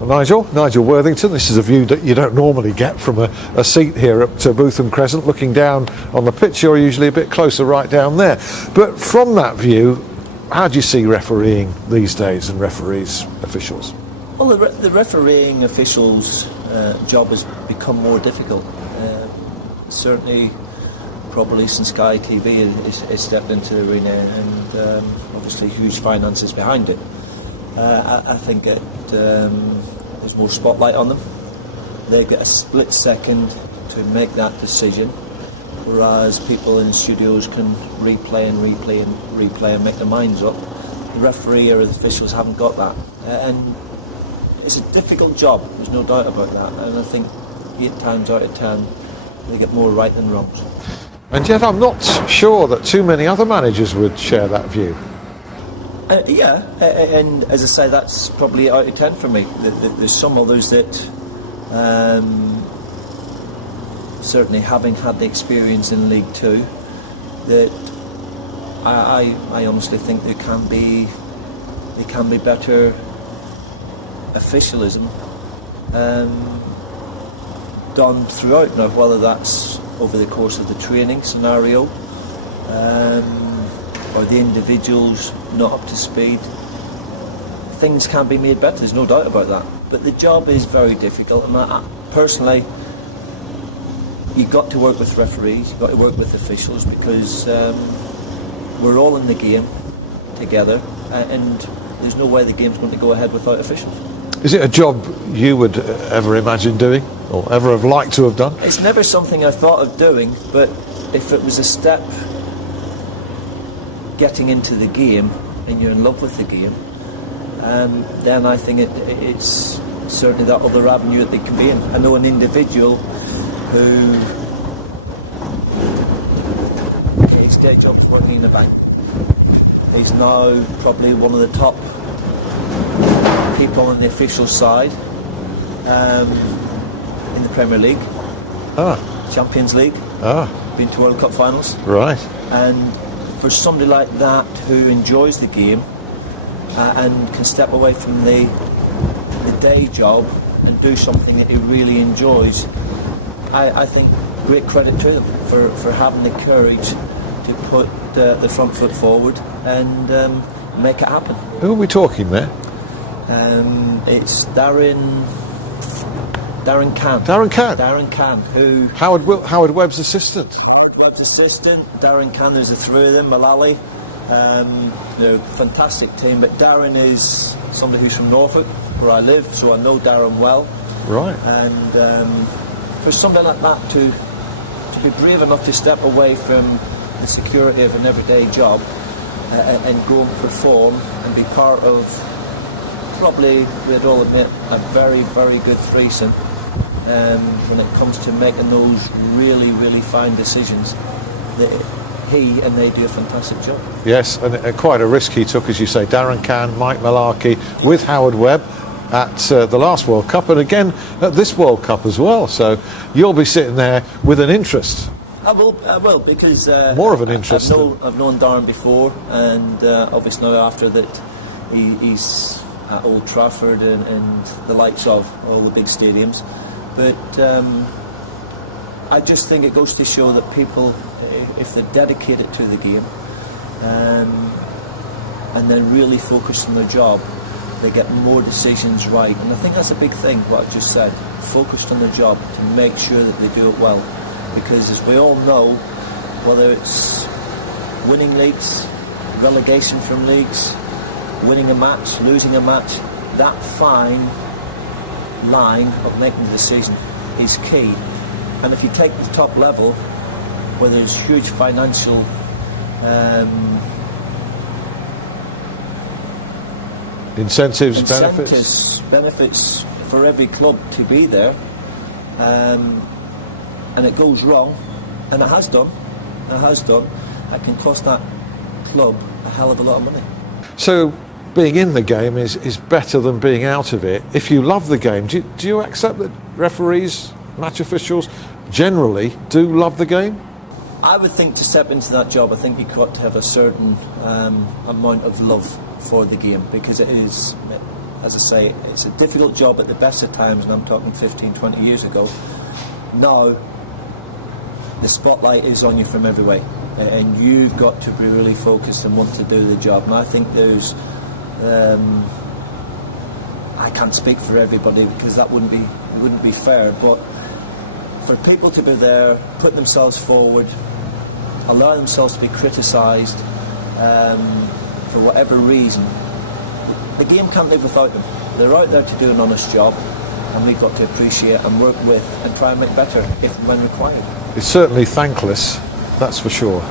Nigel Worthington, this is a view that you don't normally get from a seat here at Bootham Crescent, looking down on the pitch. You're usually a bit closer right down there. But from that view, how do you see refereeing these days and referees, officials? Well, the refereeing officials' job has become more difficult. Certainly, probably since Sky TV has stepped into the arena, and obviously huge finances behind it. I think there's more spotlight on them. They get a split second to make that decision, whereas people in studios can replay and make their minds up. The referee or the officials haven't got that, and it's a difficult job. There's no doubt about that. And I think 8 times out of 10 they get more right than wrongs. And yet I'm not sure that too many other managers would share that view. And as I say, that's probably out of 10 for me. There's some others that, certainly having had the experience in League Two, that I honestly think there can be better officialism done throughout. Now, whether that's over the course of the training scenario, or the individuals not up to speed, things can be made better, there's no doubt about that. But the job is very difficult, and personally, you've got to work with referees, you've got to work with officials, because we're all in the game together, and there's no way the game's going to go ahead without officials. Is it a job you would ever imagine doing, or ever have liked to have done? It's never something I thought of doing, but if it was a step getting into the game and you're in love with the game, then I think it's certainly that other avenue that they can be in. I know an individual who his day job is working in a bank. He's now probably one of the top people on the official side in the Premier League, Champions League, been to World Cup finals. Right. And for somebody like that who enjoys the game and can step away from the day job and do something that he really enjoys, I think great credit to them for having the courage to put the front foot forward and make it happen. Who are we talking there? It's Darren Cann. Darren Cann, who Howard Webb's assistant. Howard Webb's assistant. Darren Cann, there's the three of them. Mullally, fantastic team. But Darren is somebody who's from Norfolk, where I live, so I know Darren well. Right. And for somebody like that to be brave enough to step away from the security of an everyday job and go and perform and be part of, probably, we'd all admit, a very, very good threesome when it comes to making those really, really fine decisions. They do a fantastic job. Yes, and quite a risk he took, as you say. Darren Cann, Mike Malarkey with Howard Webb at the last World Cup, and again at this World Cup as well. So you'll be sitting there with an interest. I will, because more of an interest. I've known Darren before, and obviously now after that he's at Old Trafford and the likes of all the big stadiums. But I just think it goes to show that people, if they're dedicated to the game and then really focus on their job, they get more decisions right. And I think that's a big thing, what I just said, focused on their job to make sure that they do it well. Because as we all know, whether it's winning leagues, relegation from leagues, winning a match, losing a match, that fine line of making the decision is key. And if you take the top level, where there's huge financial incentives, benefits for every club to be there, and it goes wrong, and it has done, it can cost that club a hell of a lot of money. So being in the game is better than being out of it. If you love the game, do you accept that referees, match officials generally do love the game? I would think to step into that job, I think you've got to have a certain amount of love for the game, because it is as I say, it's a difficult job at the best of times, and I'm talking 15, 20 years ago. Now, the spotlight is on you from every way, and you've got to be really focused and want to do the job. And I think there's, I can't speak for everybody because that wouldn't be fair, but for people to be there, put themselves forward, allow themselves to be criticised for whatever reason, the game can't live without them. They're out there to do an honest job, and we've got to appreciate and work with and try and make better if and when required. It's certainly thankless, that's for sure.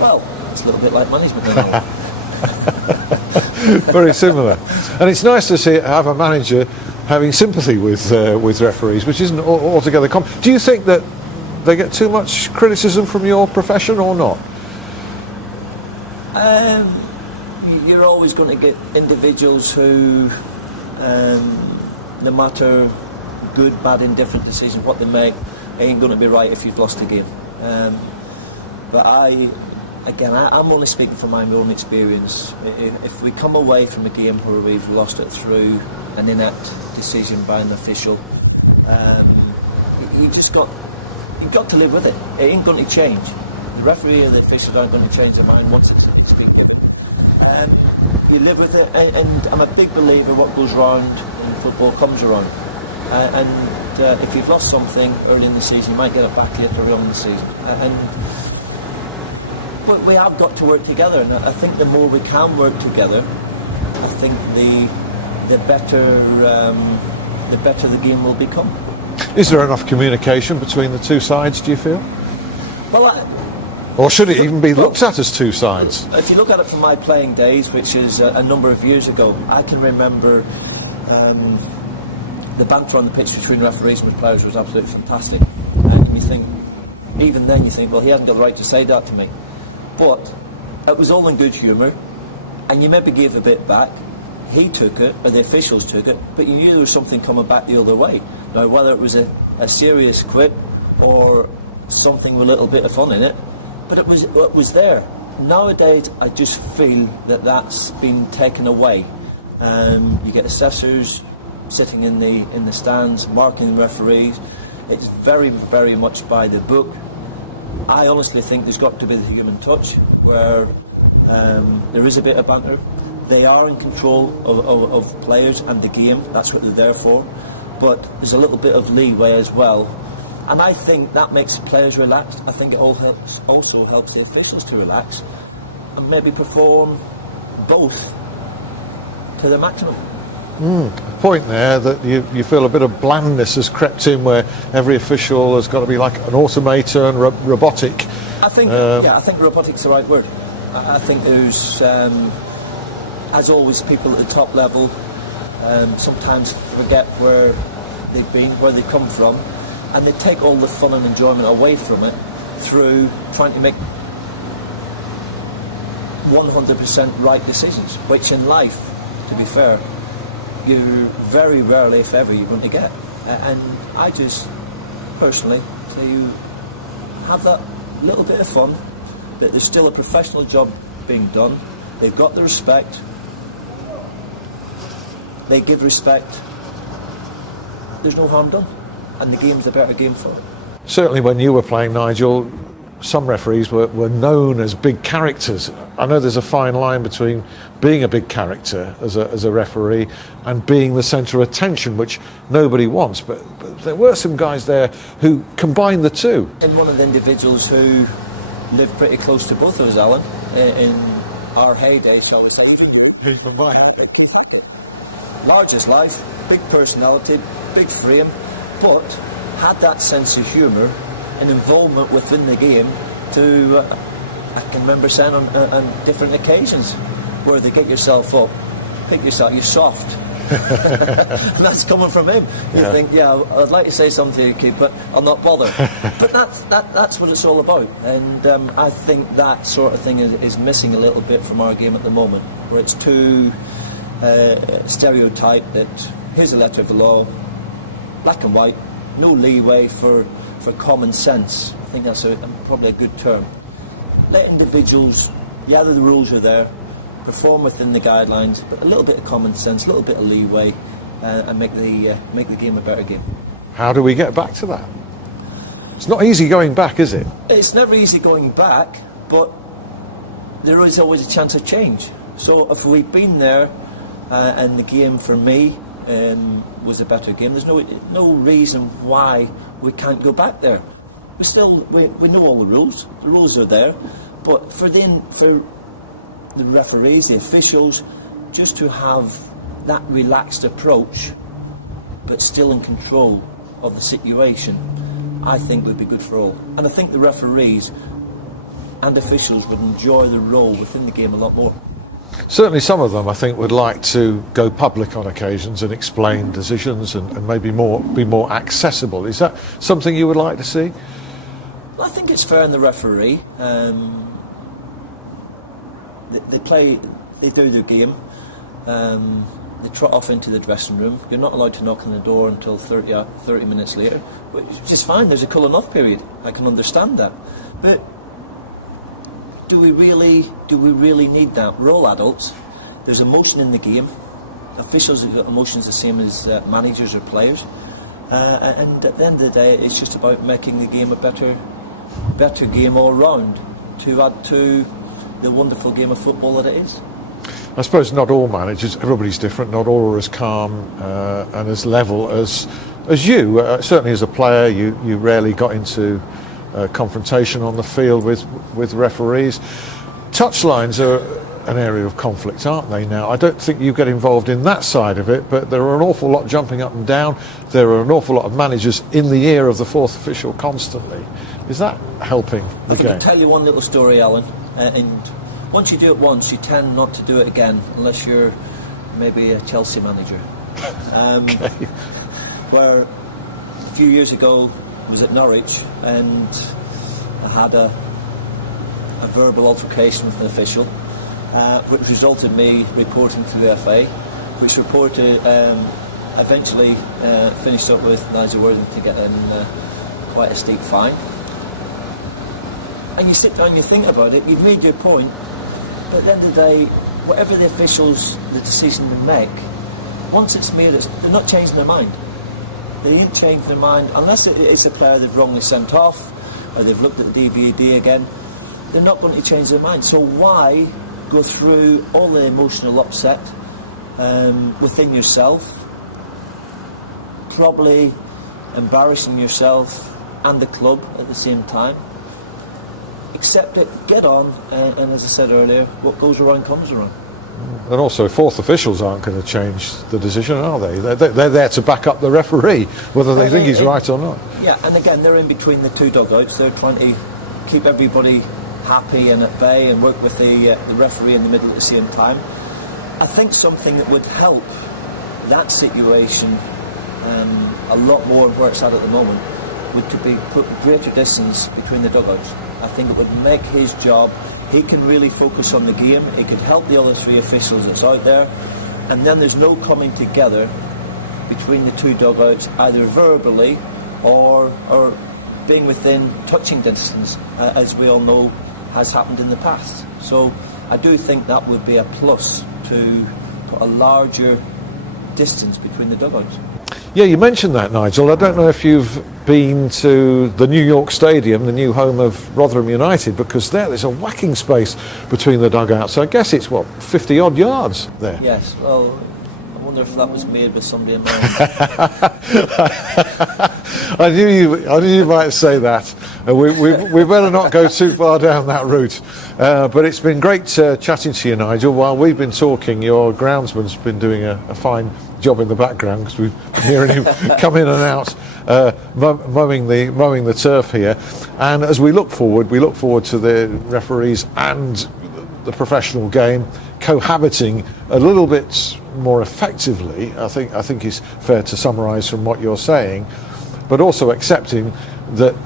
Well, it's a little bit like management now. Very similar. And it's nice to have a manager having sympathy with referees, which isn't altogether common. Do you think that they get too much criticism from your profession or not? You're always going to get individuals who, no matter good, bad, indifferent decisions, what they make, ain't going to be right if you've lost a game. But I'm only speaking from my own experience. If we come away from a game where we've lost it through an inept decision by an official, you've got to live with it. It ain't going to change. The referee and the officials aren't going to change their mind once it's been given. You live with it, and I'm a big believer what goes round in football comes around. If you've lost something early in the season, you might get it back later on in the season. But we have got to work together, and I think the more we can work together, I think the better the game will become. Is there enough communication between the two sides, do you feel? Well, or should it even be looked at as two sides? If you look at it from my playing days, which is a number of years ago, I can remember the banter on the pitch between referees and the players was absolutely fantastic. And you think, even then you think, well, he hasn't got the right to say that to me. But it was all in good humour, and you maybe gave a bit back. He took it, or the officials took it, but you knew there was something coming back the other way. Now, whether it was a serious quip or something with a little bit of fun in it, but it was there. Nowadays, I just feel that that's been taken away. You get assessors sitting in the stands, marking the referees. It's very, very much by the book. I honestly think there's got to be the human touch where there is a bit of banter. They are in control of players and the game. That's what they're there for. But there's a little bit of leeway as well. And I think that makes the players relaxed. I think it also helps the officials to relax and maybe perform both to the maximum. Point there that you feel a bit of blandness has crept in where every official has got to be like an automaton, robotic. I think robotic's the right word. I think there's, as always, people at the top level sometimes forget where they've been, where they come from, and they take all the fun and enjoyment away from it through trying to make 100% right decisions, which in life, to be fair, you very rarely, if ever, you're going to get. And I just personally say you have that little bit of fun, that there's still a professional job being done. They've got the respect. They give respect. There's no harm done, and the game's a better game for it. Certainly when you were playing, Nigel, some referees were known as big characters. I know there's a fine line between being a big character as a referee and being the centre of attention, which nobody wants, but there were some guys there who combined the two. And one of the individuals who lived pretty close to both of us, Alan, in our heyday, shall we say. Who's from my heyday? Large as life, big personality, big frame, but had that sense of humour and involvement within the game to, I can remember saying on different occasions, where they get yourself up, pick yourself, you're soft. And that's coming from him. You think, I'd like to say something to you, kid, but I'll not bother. But that's what it's all about. And I think that sort of thing is missing a little bit from our game at the moment, where it's too stereotyped that here's the letter of the law, black and white, no leeway for common sense. I think that's probably a good term. Let individuals, the rules are there, perform within the guidelines, but a little bit of common sense, a little bit of leeway, and make the game a better game. How do we get back to that? It's not easy going back, is it? It's never easy going back, but there is always a chance of change. So if we've been there, and the game for me was a better game, there's no reason why we can't go back there. We know all the rules. The rules are there, but for the referees, the officials, just to have that relaxed approach, but still in control of the situation, I think would be good for all. And I think the referees and officials would enjoy the role within the game a lot more. Certainly some of them, I think, would like to go public on occasions and explain decisions and maybe be more accessible. Is that something you would like to see? I think it's fair in the referee. They do their game. They trot off into the dressing room. You're not allowed to knock on the door until 30 minutes later, which is fine. There's a cooling off period. I can understand that. But do we really need that? We're all adults. There's emotion in the game. Officials have got emotions the same as managers or players. And at the end of the day, it's just about making the game a better game all round, to add to the wonderful game of football that it is. I suppose not all managers, everybody's different, not all are as calm and as level as you. Certainly as a player, you rarely got into confrontation on the field with referees. Touchlines are an area of conflict, aren't they now? I don't think you get involved in that side of it, but there are an awful lot jumping up and down. There are an awful lot of managers in the ear of the fourth official constantly. Is that helping the game? I can tell you one little story, Alan. And once you do it once, you tend not to do it again, unless you're maybe a Chelsea manager. Okay. Where a few years ago I was at Norwich and I had a verbal altercation with an official, which resulted in me reporting to the FA, which eventually finished up with Nigel Worthington getting quite a steep fine. And you sit down and you think about it, you've made your point, but at the end of the day, whatever the officials, the decision they make, once it's made, they're not changing their mind. They ain't changing their mind, unless it's a player they've wrongly sent off, or they've looked at the DVD again, they're not going to change their mind. So why go through all the emotional upset within yourself, probably embarrassing yourself and the club at the same time? Accept it, get on, and as I said earlier, what goes around comes around. And also, fourth officials aren't going to change the decision, are they? They're there to back up the referee, whether they think he's right or not. Yeah, and again, they're in between the two dugouts. They're trying to keep everybody happy and at bay and work with the referee in the middle at the same time. I think something that would help that situation a lot more where it's at the moment would to be put greater distance between the dugouts. I think it would make his job. He can really focus on the game. He could help the other three officials that's out there, and then there's no coming together between the two dugouts, either verbally or being within touching distance, as we all know has happened in the past. So I do think that would be a plus, to put a larger distance between the dugouts. Yeah, you mentioned that, Nigel. I don't know if you've been to the New York Stadium, the new home of Rotherham United, because there's a whacking space between the dugouts. So I guess it's, 50-odd yards there? Yes, well, I wonder if that was made with somebody in mind. I knew you might say that. We better not go too far down that route. But it's been great chatting to you, Nigel. While we've been talking, your groundsman's been doing a fine job in the background, because we've been hearing him come in and out, mowing the turf here. And as we look forward to the referees and the professional game cohabiting a little bit more effectively. I think is fair to summarise from what you're saying, but also accepting that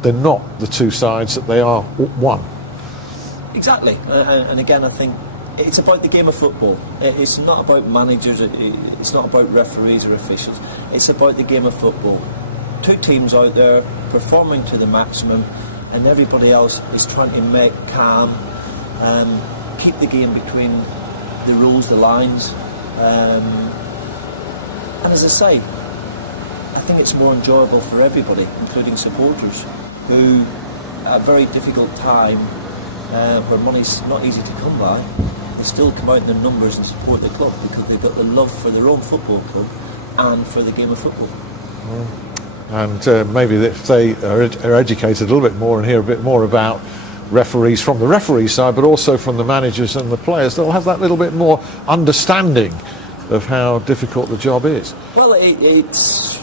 they're not the two sides, that they are one. Exactly, and again, I think it's about the game of football. It's not about managers, it's not about referees or officials. It's about the game of football. Two teams out there performing to the maximum, and everybody else is trying to make calm, keep the game between the rules, the lines. And as I say, I think it's more enjoyable for everybody, including supporters, who at a very difficult time, where money's not easy to come by, they still come out in their numbers and support the club because they've got the love for their own football club and for the game of football. And maybe if they are educated a little bit more and hear a bit more about referees from the referee side, but also from the managers and the players, they'll have that little bit more understanding of how difficult the job is. Well, it's,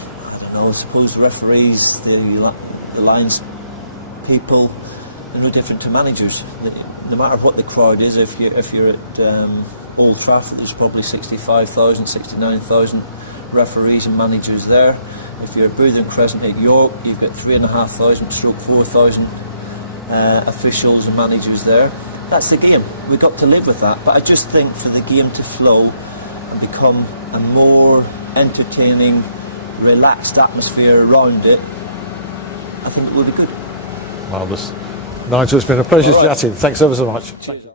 I suppose the referees, the lines people, they're no different to managers. No matter what the crowd is, if you're at Old Trafford, there's probably 65,000, 69,000 referees and managers there. If you're at Booth and Crescent at York, you've got 3,500 stroke 4,000 officials and managers there. That's the game. We've got to live with that. But I just think for the game to flow and become a more entertaining, relaxed atmosphere around it, I think it will be good. Marvellous. Nigel, it's been a pleasure chatting. Thanks ever so much. Thank you.